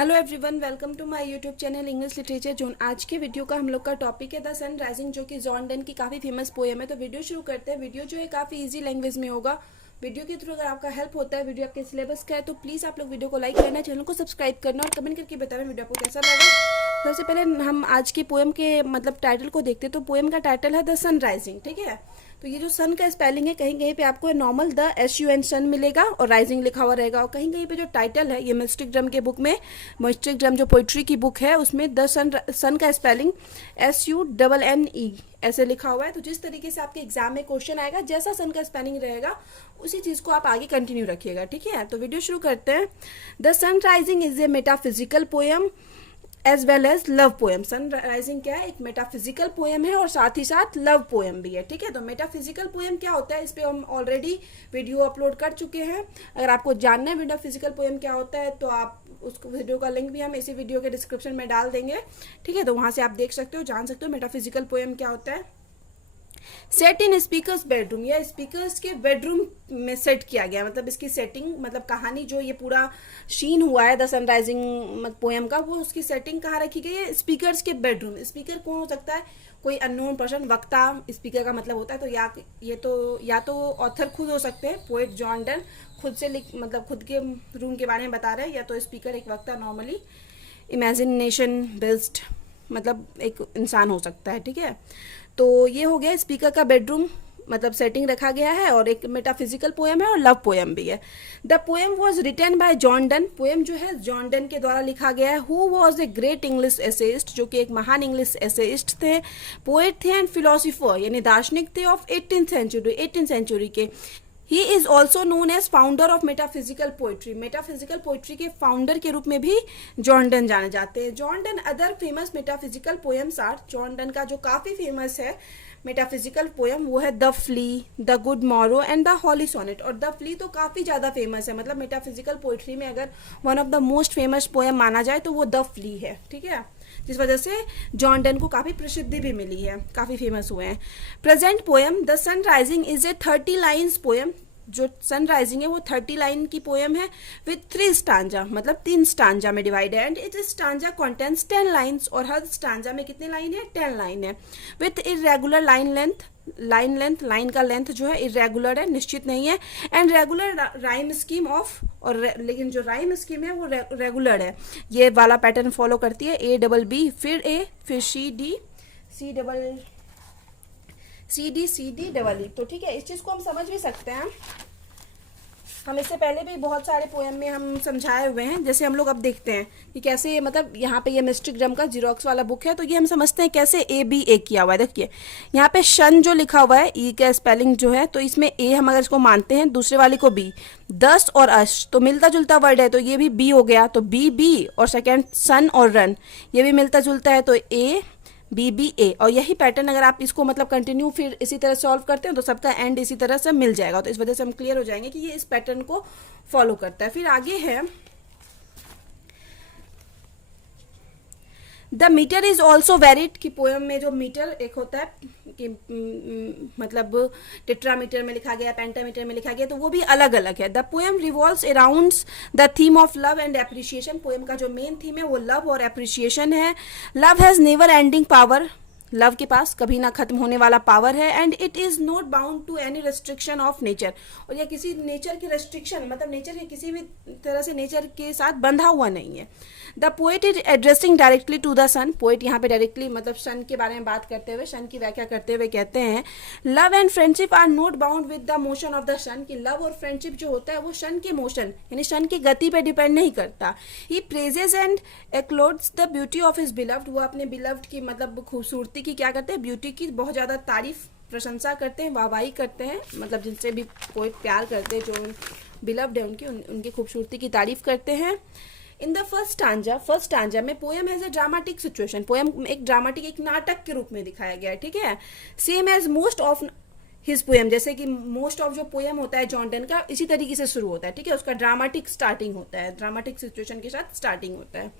Hello everyone, welcome to my YouTube channel English literature zone. आज के video का हम लोग का टॉपिक है द सन राइजिंग, जो कि जॉन डन की काफ़ी फेमस पोएम है। तो वीडियो शुरू करते हैं। वीडियो जो है काफ़ी इजी लैंग्वेज में होगा। वीडियो के थ्रू अगर आपका हेल्प होता है, वीडियो आपके सिलेबस का है, तो प्लीज़ आप लोग वीडियो को लाइक करना, चैनल को सब्सक्राइब करना और कमेंट करके बताना वीडियो आपको कैसा लगा। सबसे पहले हम आज की पोएम के मतलब टाइटल को देखते हैं। तो पोएम का टाइटल है द सन राइजिंग, ठीक है। तो ये जो सन का स्पेलिंग है, कहीं कहीं पे आपको नॉर्मल द SUN सन मिलेगा और राइजिंग लिखा हुआ रहेगा, और कहीं कहीं पे जो टाइटल है, ये मिस्टिक ड्रम के बुक में, मिस्टिक ड्रम जो पोइट्री की बुक है, उसमें द सन का स्पेलिंग SUNNE ऐसे लिखा हुआ है। तो जिस तरीके से आपके एग्जाम में क्वेश्चन आएगा, जैसा सन का स्पेलिंग रहेगा, उसी चीज़ को आप आगे कंटिन्यू रखिएगा, ठीक है। तो वीडियो शुरू करते हैं। The sun rising is a metaphysical poem as well as love poem. Sun rising क्या है? एक मेटाफिजिकल पोएम है और साथ ही साथ लव पोएम भी है, ठीक है। तो मेटाफिजिकल पोएम क्या होता है, इस पे हम ऑलरेडी वीडियो अपलोड कर चुके हैं। अगर आपको जानना है मेटाफिजिकल पोएम क्या होता है, तो आप उसको वीडियो का लिंक भी हम इसी वीडियो के डिस्क्रिप्शन में डाल देंगे, ठीक है। तो वहाँ से आप देख सकते हो, जान सकते हो मेटाफिजिकल पोएम क्या होता है। सेट इन स्पीकर्स बेडरूम, या स्पीकर्स के बेडरूम में सेट किया गया, मतलब इसकी सेटिंग, मतलब कहानी जो ये पूरा शीन हुआ है द सनराइजिंग पोएम का, वो उसकी सेटिंग कहाँ रखी गई है? स्पीकर्स के बेडरूम। स्पीकर कौन हो सकता है? कोई अननोन पर्सन, वक्ता स्पीकर का मतलब होता है। तो या तो ऑथर खुद हो सकते हैं, पोएट जॉन डन खुद से मतलब खुद के रूम के बारे में बता रहे हैं, या तो स्पीकर एक वक्ता नॉर्मली इमेजिनेशन बेस्ड मतलब एक इंसान हो सकता है, ठीक है। तो ये हो गया स्पीकर का बेडरूम, मतलब सेटिंग रखा गया है, और एक मेटाफिजिकल पोएम है और लव पोएम भी है। The poem was written by John Donne. Poem जो है जॉन डन के द्वारा लिखा गया है। Who was a great English essayist, जो कि एक महान इंग्लिश एसेइस्ट थे, पोएट थे एंड फिलोसोफर, यानी दार्शनिक थे ऑफ 18th सेंचुरी के। He is also known as founder of metaphysical poetry. Metaphysical poetry के फाउंडर के रूप में भी जॉन डन जाने जाते हैं। John Donne other famous metaphysical poems are, John Donne का जो काफ़ी फेमस है मेटाफिजिकल पोएम, वो है the flea, the good morrow and the holy sonnet. और द फ्ली तो काफ़ी ज़्यादा फेमस है, मतलब मेटाफिजिकल पोइट्री में अगर one of the most famous poem माना जाए तो वो द फ्ली है, ठीक है, जिस वजह से जॉन डन को काफ़ी प्रसिद्धि भी मिली है, काफ़ी फेमस हुए हैं। Present poem the sun rising is a 30 lines poem. जो सन राइजिंग है वो 30 लाइन की पोएम है, विथ 3 स्टांजा, मतलब 3 स्टांजा में डिवाइड है। And it stanza contents 10 lines, और हर स्टांजा में कितने लाइन है? 10 लाइन है। विथ इरेगुलर लाइन का लेंथ जो है इरेगुलर है, निश्चित नहीं है। And regular rhyme scheme of, और लेकिन जो राइम स्कीम है वो रेगुलर है, ये वाला पैटर्न फॉलो करती है। A-B, फिर A, फिर C-D, C-D, तो ठीक है, इस चीज़ को हम समझ भी सकते हैं। हम इससे पहले भी बहुत सारे पोएम में हम समझाए हुए हैं। जैसे हम लोग अब देखते हैं कि कैसे, मतलब यहाँ पे ये मिस्टिक ड्रम का जीरोक्स वाला बुक है, तो ये हम समझते हैं कैसे A-B-A किया हुआ है। देखिए यहाँ पे शन जो लिखा हुआ है, ई का स्पेलिंग जो है, तो इसमें A हम अगर इसको मानते हैं, दूसरे वाले को B, दस और अश तो मिलता जुलता वर्ड है, तो ये भी B हो गया, तो B, और सेकेंड सन और रन, ये भी मिलता जुलता है, तो A-B-B-A। और यही पैटर्न अगर आप इसको मतलब कंटिन्यू फिर इसी तरह सॉल्व करते हैं, तो सबका एंड इसी तरह से मिल जाएगा। तो इस वजह से हम क्लियर हो जाएंगे कि ये इस पैटर्न को फॉलो करता है। फिर आगे है the metre is also varied, की पोएम में जो मीटर एक होता है कि मतलब टेट्रामीटर में लिखा गया, पेंटामीटर में लिखा गया, तो वो भी अलग अलग है। The poem revolves around the theme of love and appreciation. Poem का जो मेन थीम है वो लव और एप्रिसिएशन है। Love has never ending power, love के पास कभी ना खत्म होने वाला पावर है। And it is not bound to any restriction of nature, और यह किसी नेचर की रेस्ट्रिक्शन, मतलब नेचर के किसी भी तरह से नेचर के साथ बंधा हुआ नहीं है। The poet is addressing directly to the sun. Poet यहाँ पे डायरेक्टली मतलब सन के बारे में बात करते हुए, सन की व्याख्या करते हुए कहते हैं, love and friendship are not bound with the motion of the sun, कि लव और फ्रेंडशिप जो होता है वो सन के मोशन यानी सन की गति पे डिपेंड नहीं करता। He praises and applauds the beauty of his beloved. वो अपने बिलव्ड की मतलब खूबसूरती की क्या करते हैं? ब्यूटी की बहुत ज़्यादा तारीफ, प्रशंसा करते हैं, वाहवाही करते हैं, मतलब जिनसे भी पोएट प्यार करते हैं, जो बिलव्ड है उनकी खूबसूरती की तारीफ करते हैं। इन द फर्स्ट स्टांजा में poem has a dramatic situation. Poem एक ड्रामेटिक, एक नाटक के रूप में दिखाया गया है, ठीक है। Same as most of his poem, जैसे कि मोस्ट ऑफ जो पोएम होता है जॉन डन का, इसी तरीके से शुरू होता है, ठीक है। उसका ड्रामेटिक स्टार्टिंग होता है, ड्रामेटिक सिचुएशन के साथ स्टार्टिंग होता है।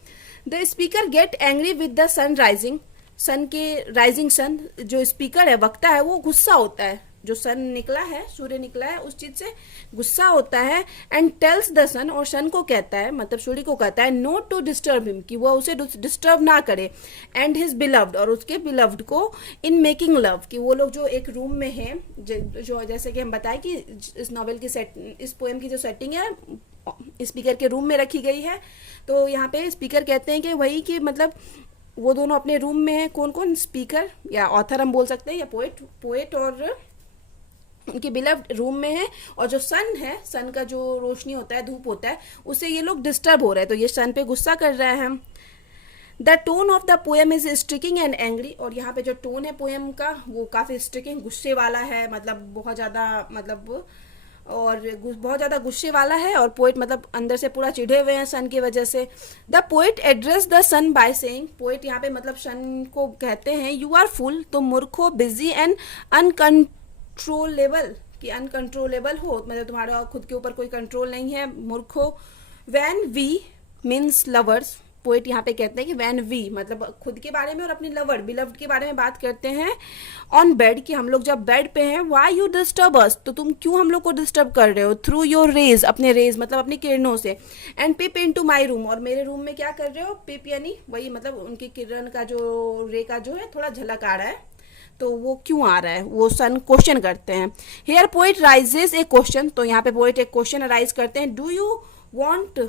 The speaker gets angry with the sun rising. Sun के राइजिंग सन, जो स्पीकर है, वक्ता है, वो गुस्सा होता है जो सन निकला है, सूर्य निकला है, उस चीज से गुस्सा होता है। एंड टेल्स द सन, और सन को कहता है, मतलब सूर्य को कहता है, नोट टू डिस्टर्ब हिम, कि वो उसे डिस्टर्ब ना करे। एंड हिज बिलव्ड, और उसके बिलव्ड को, इन मेकिंग लव, कि वो लोग जो एक रूम में हैं, जो जैसे कि हम बताएं कि इस नॉवेल की इस पोएम की जो सेटिंग है स्पीकर के रूम में रखी गई है। तो यहाँ पे स्पीकर कहते हैं कि वही कि मतलब वो दोनों अपने रूम में है। कौन कौन? स्पीकर या ऑथर हम बोल सकते हैं, या पोएट और उनके बिलव्ड रूम में है। और जो सन है, सन का जो रोशनी होता है, धूप होता है, उससे ये लोग डिस्टर्ब हो रहे हैं। तो ये सन पे गुस्सा कर रहा है। The tone of the poem is striking and angry, और यहाँ पे जो टोन है पोएम का वो काफी स्ट्रिकिंग, गुस्से वाला है, मतलब बहुत ज्यादा, मतलब और बहुत ज्यादा गुस्से वाला है। और पोएट मतलब अंदर से पूरा चिढ़े हुए हैं सन की वजह से। The poet address the sun by saying, poet यहाँ पे मतलब सन को कहते हैं, यू आर फुल, तुम मूर्ख हो, बिजी एंड अनकंट्रोलेबल, कि अनकंट्रोलेबल हो, मतलब तुम्हारा खुद के ऊपर कोई कंट्रोल नहीं है, मूर्ख हो। When we means lovers, poet यहाँ पे कहते हैं कि वैन वी मतलब खुद के बारे में और अपने लवर बिलव्ड के बारे में बात करते हैं। ऑन बेड, कि हम लोग जब बेड पे हैं, वाई यू डिस्टर्ब अस, तो तुम क्यों हम लोग को डिस्टर्ब कर रहे हो, थ्रू योर रेज, अपने रेज मतलब अपनी किरणों से। And peep into my room, और मेरे रूम में क्या कर रहे हो, पिप यानी वही मतलब उनकी किरण का जो रे का जो है थोड़ा झलक आ रहा है, तो वो क्यों आ रहा है, वो सन क्वेश्चन करते हैं। Here poet raises a question, तो यहाँ पे पोएट एक क्वेश्चन राइज करते हैं, do you want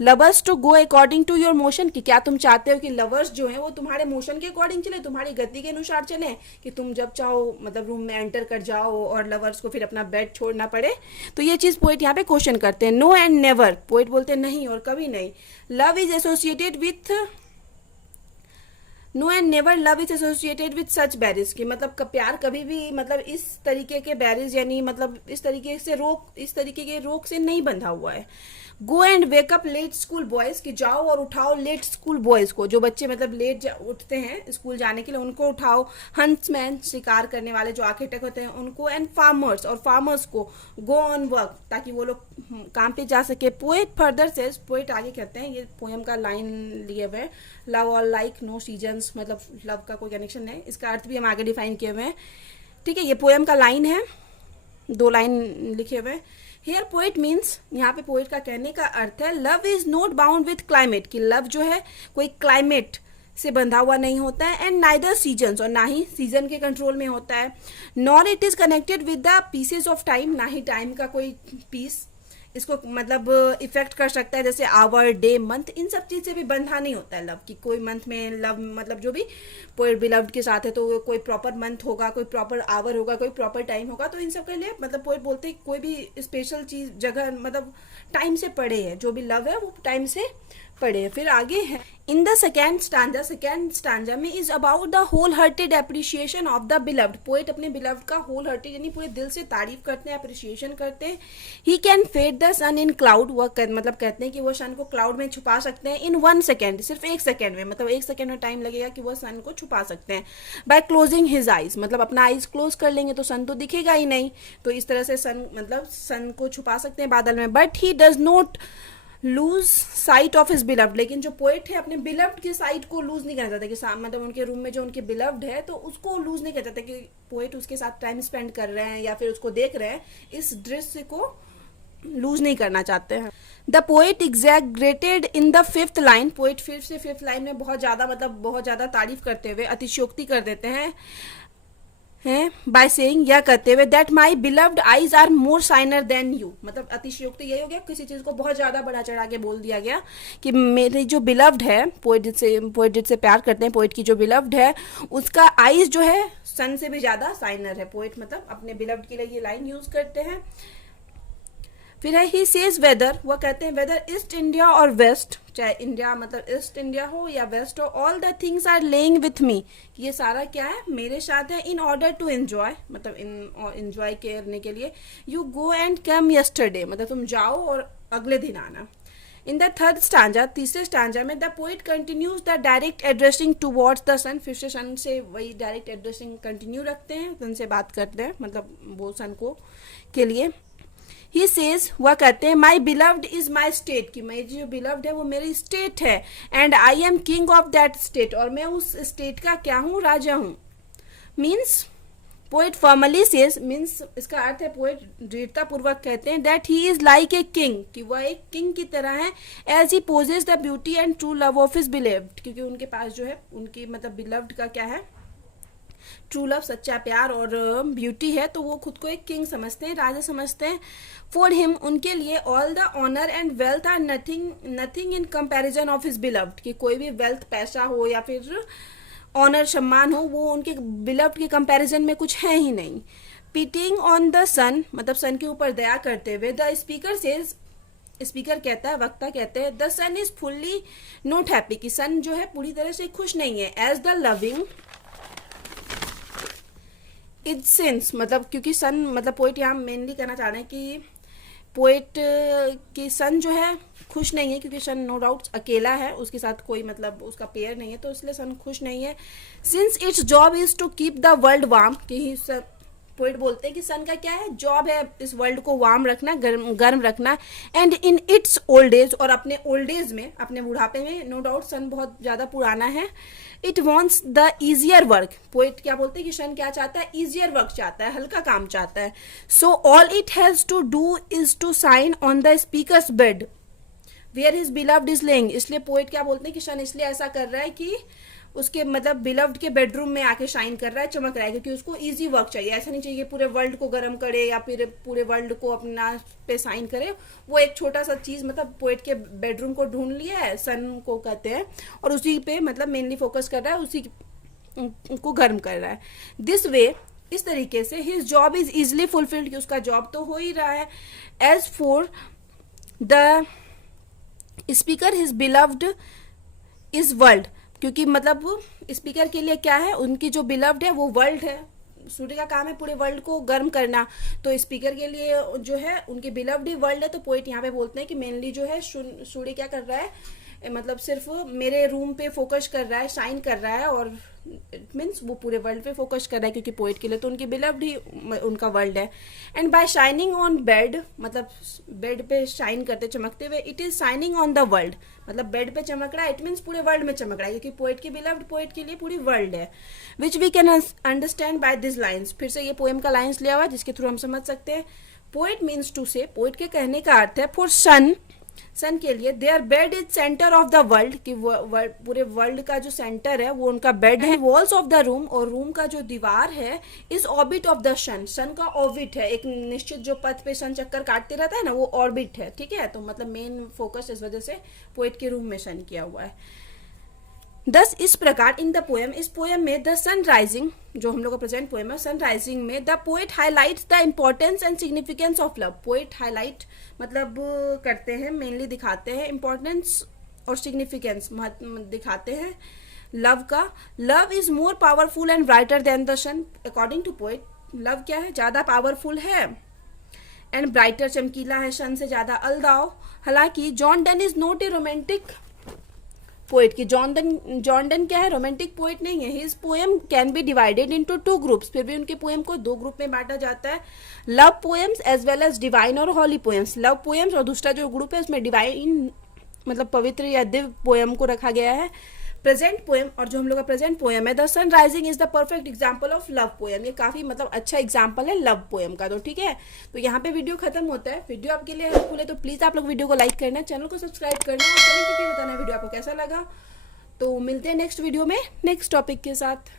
lovers to go according to your motion, कि क्या तुम चाहते हो कि लवर्स जो हैं वो तुम्हारे मोशन के अकॉर्डिंग चले, तुम्हारी गति के अनुसार चले, कि तुम जब चाहो मतलब रूम में एंटर कर जाओ और लवर्स को फिर अपना बेड छोड़ना पड़े। तो ये चीज पोएट यहाँ पे क्वेश्चन करते हैं। नो एंड नेवर, पोएट बोलते हैं नहीं और कभी नहीं। Love is associated with, no and never love is associated with such barriers, की मतलब प्यार कभी भी मतलब इस तरीके के बैरिज यानी मतलब इस तरीके के रोक से नहीं बंधा हुआ है। Go and wake up late school boys, कि जाओ और उठाओ लेट स्कूल बॉयज को, जो बच्चे मतलब लेट उठते हैं स्कूल जाने के लिए, उनको उठाओ। हंट्समैन, शिकार करने वाले जो आर्किटेक्ट होते हैं उनको। एंड फार्मर्स, और फार्मर्स को। गो ऑन वर्क, ताकि वो लोग काम पे जा सके। पोएट फर्दर सेज, पोएट आगे कहते हैं, ये पोएम का लाइन लिए हुए हैं, लव और लाइक नो सीजन्स, मतलब लव का कोई कनेक्शन है, इसका अर्थ भी हम आगे डिफाइन किए हुए हैं। ठीक है, ये पोएम का लाइन है, 2 लाइन लिखे हुए हैं। हेयर पोएट मीन्स, यहाँ पे पोएट का कहने का अर्थ है, love is not bound with climate, कि लव जो है कोई क्लाइमेट से बंधा हुआ नहीं होता है। एंड नाइदर सीजन्स, और ना ही सीजन के कंट्रोल में होता है। Nor it is connected with the pieces of time, ना ही टाइम का कोई पीस इसको मतलब इफेक्ट कर सकता है, जैसे आवर, डे, मंथ, इन सब चीज से भी बंधा नहीं होता है लव, की कोई मंथ में लव मतलब जो भी पोएट बिलव्ड के साथ है तो कोई प्रॉपर मंथ होगा, कोई प्रॉपर आवर होगा, कोई प्रॉपर टाइम होगा। तो इन सब के लिए मतलब पोएट बोलते हैं कोई भी स्पेशल चीज जगह मतलब टाइम से पड़े है, जो भी लव है वो टाइम से पड़े। फिर आगे है, इन द सेकेंड स्टांजा में is about the whole hearted appreciation of the beloved, poet अपने बिलव्ड का होल हार्टेड यानी पूरे दिल से तारीफ करते हैं, अप्रिसिएशन करते हैं। He can fade the sun in cloud, वह मतलब कहते हैं कि वो सन को क्लाउड में छुपा सकते हैं। इन 1 सेकेंड, सिर्फ 1 सेकेंड में, मतलब 1 सेकेंड में टाइम लगेगा कि वह सन को छुपा सकते हैं। बाय क्लोजिंग हिज आईज, मतलब अपना आईज क्लोज कर लेंगे तो सन तो दिखेगा ही नहीं, तो इस तरह से सन मतलब सन को छुपा सकते हैं बादल में। But he does not lose sight of his beloved, लेकिन जो पोएट है अपने बिलव्ड की साइट को लूज नहीं करना चाहता, कि मतलब उनके रूम में जो उनके बिलव्ड है तो उसको लूज नहीं करना चाहता, कि पोएट उसके साथ टाइम स्पेंड कर रहे हैं या फिर उसको देख रहे हैं, इस दृश्य को लूज नहीं करना चाहते हैं। The poet exaggerated in the 5th line, poet 5th line में बहुत ज्यादा मतलब बहुत ज्यादा तारीफ करते हुए अतिशयोक्ति कर देते हैं बाय सेइंग, यह कहते हुए, that my beloved eyes are more shiner than you, मतलब अतिशयोक्ति यही हो गया, किसी चीज को बहुत ज्यादा बढ़ा चढ़ा के बोल दिया गया कि मेरी जो बिलव्ड है, पोएट जिससे प्यार करते हैं, पोएट की जो बिलव्ड है उसका आईज जो है सन से भी ज्यादा शाइनर है। पोएट मतलब अपने बिलव्ड के लिए ये लाइन यूज करते हैं। फिर है ही सेज वेदर, वह कहते हैं वेदर ईस्ट इंडिया और वेस्ट, चाहे इंडिया मतलब ईस्ट इंडिया हो या वेस्ट हो, all the things are lying with me, ये सारा क्या है मेरे साथ है। इन ऑर्डर टू एंजॉय, मतलब एंजॉय करने के लिए। You go and come yesterday, मतलब तुम जाओ और अगले दिन आना। इन द 3rd स्टांजा, तीसरे स्टांजा में, the poet continues the direct addressing towards the sun, फिर से सन से वही डायरेक्ट एड्रेसिंग कंटिन्यू रखते हैं, सन से बात करते हैं मतलब वो सन को के लिए। ही सेज, वह कहते हैं, my beloved is my state, कि मेरी जो बिलव्ड है वो मेरी स्टेट है। And I am king of that state, और मैं उस स्टेट का क्या हूँ, राजा हूँ। Means poet formally says means इसका अर्थ है पोएट दृढ़ता पूर्वक कहते हैं that he is like a king, कि वह एक किंग की तरह है, as he possess the beauty and true love of his believed, क्योंकि उनके पास जो है उनकी मतलब बिलव्ड का क्या है, ट्रू लव सच्चा प्यार और ब्यूटी है, तो वो खुद को एक किंग समझते हैं, राजा समझते हैं। फॉर हिम उनके लिए all the honour and wealth are nothing in comparison of his beloved, कि कोई भी वेल्थ पैसा हो या फिर ऑनर सम्मान हो वो उनके बिलव्ड के कंपैरिजन में कुछ है ही नहीं। पिटिंग ऑन द सन मतलब सन के ऊपर दया करते हुए द स्पीकर सेज, स्पीकर कहता है, वक्ता कहते हैं the sun is fully not happy, कि सन जो है पूरी तरह से खुश नहीं है, as the loving it since, मतलब क्योंकि सन मतलब पोइट यहाँ मेनली कहना चाह रहे हैं कि पोइट की सन जो है खुश नहीं है, क्योंकि सन नो डाउट अकेला है, उसके साथ कोई मतलब उसका पेयर नहीं है, तो इसलिए सन खुश नहीं है। Since its job is to keep the world warm, कि पोइट बोलते हैं कि सन का क्या है, जॉब है इस वर्ल्ड को वार्म रखना, गर्म रखना, and in its old age, और अपने ओल्ड एज में अपने बुढ़ापे में नो डाउट सन बहुत ज़्यादा पुराना है। It wants the easier work, poet क्या बोलते हैं कि सन क्या चाहता है, ईजियर वर्क चाहता है, हल्का काम चाहता है। So all it has to do is to shine on the speaker's bed where his beloved is lying, इसलिए पोइट क्या बोलते हैं कि सन इसलिए ऐसा कर रहा है कि उसके मतलब बिलव्ड के बेडरूम में आके शाइन कर रहा है, चमक रहा है, क्योंकि उसको इजी वर्क चाहिए, ऐसा नहीं चाहिए पूरे वर्ल्ड को गर्म करे या फिर पूरे वर्ल्ड को अपना पे साइन करे, वो एक छोटा सा चीज मतलब पोएट के बेडरूम को ढूंढ लिया है, सन को कहते हैं, और उसी पे मतलब मेनली फोकस कर रहा है, उसी को गर्म कर रहा है। दिस वे, इस तरीके से his job is easily fulfilled, कि उसका जॉब तो हो ही रहा है। As for the speaker his beloved is world, क्योंकि मतलब स्पीकर के लिए क्या है, उनकी जो बिलव्ड है वो वर्ल्ड है, सूर्य का काम है पूरे वर्ल्ड को गर्म करना, तो स्पीकर के लिए जो है उनकी बिलव्ड ही वर्ल्ड है। तो पोइट यहाँ पे बोलते हैं कि मेनली जो है सूर्य क्या कर रहा है, मतलब सिर्फ मेरे रूम पे फोकस कर रहा है, शाइन कर रहा है, और इट मीन्स वो पूरे वर्ल्ड पे फोकस कर रहा है, क्योंकि पोइट के लिए तो उनकी बिलव्ड ही उनका वर्ल्ड है। And by shining on bed, मतलब बेड पे शाइन करते चमकते हुए, it is shining on the world, मतलब बेड पे चमक रहा है, इट मीन्स पूरे वर्ल्ड में चमक रहा है, क्योंकि पोइट की बिलव्ड पोइट के लिए पूरी वर्ल्ड है। Which we can understand by this lines, फिर से ये पोएम का लाइन्स लिया हुआ है जिसके थ्रू हम समझ सकते हैं। पोइट मीन्स टू से, पोइट के कहने का अर्थ है फॉर सन, सन के लिए their bed is centre of the world, कि पूरे वर्ल्ड का जो सेंटर है वो उनका बेड है। वॉल्स ऑफ द रूम, और रूम का जो दीवार है, इज ऑर्बिट ऑफ द सन, सन का ऑर्बिट है, एक निश्चित जो पथ पे सन चक्कर काटते रहता है ना, वो ऑर्बिट है, ठीक है। तो मतलब मेन फोकस इस वजह से पोएट के रूम में सन किया हुआ है। दस इस प्रकार इन द पोएम, इस पोएम में द सन राइजिंग, जो हम लोग का प्रेजेंट पोएम है, सन राइजिंग में the poet highlights the importance and significance of love, poet highlight मतलब करते हैं, मेनली दिखाते हैं इम्पोर्टेंस और सिग्निफिकेंस दिखाते हैं लव का। Love is more powerful and brighter than the sun, according to poet love क्या है, ज्यादा पावरफुल है, एंड ब्राइटर चमकीला है, सन से ज्यादा अलदाव। हालांकि John Donne is not a romantic poet, की जॉन डन क्या है, रोमांटिक पोएट नहीं है। His poem can be divided into two groups, फिर भी उनके पोएम को दो ग्रुप में बांटा जाता है, love poems as well as divine और हॉली पोएम्स। लव पोएम्स और दूसरा जो ग्रुप है उसमें डिवाइन मतलब पवित्र या दिव्य पोएम को रखा गया है। प्रेजेंट पोएम, और जो हम लोग का प्रेजेंट पोएम है the sun rising is the perfect example of love poem, ये काफी मतलब अच्छा एग्जाम्पल है लव पोएम का। तो ठीक है, तो यहाँ पे वीडियो खत्म होता है। वीडियो आपके लिए हेल्पफुल है तो प्लीज आप लोग वीडियो को लाइक करना, चैनल को सब्सक्राइब करना, और कमेंट करके बताना वीडियो आपको कैसा लगा। तो मिलते हैं नेक्स्ट वीडियो में नेक्स्ट टॉपिक के साथ।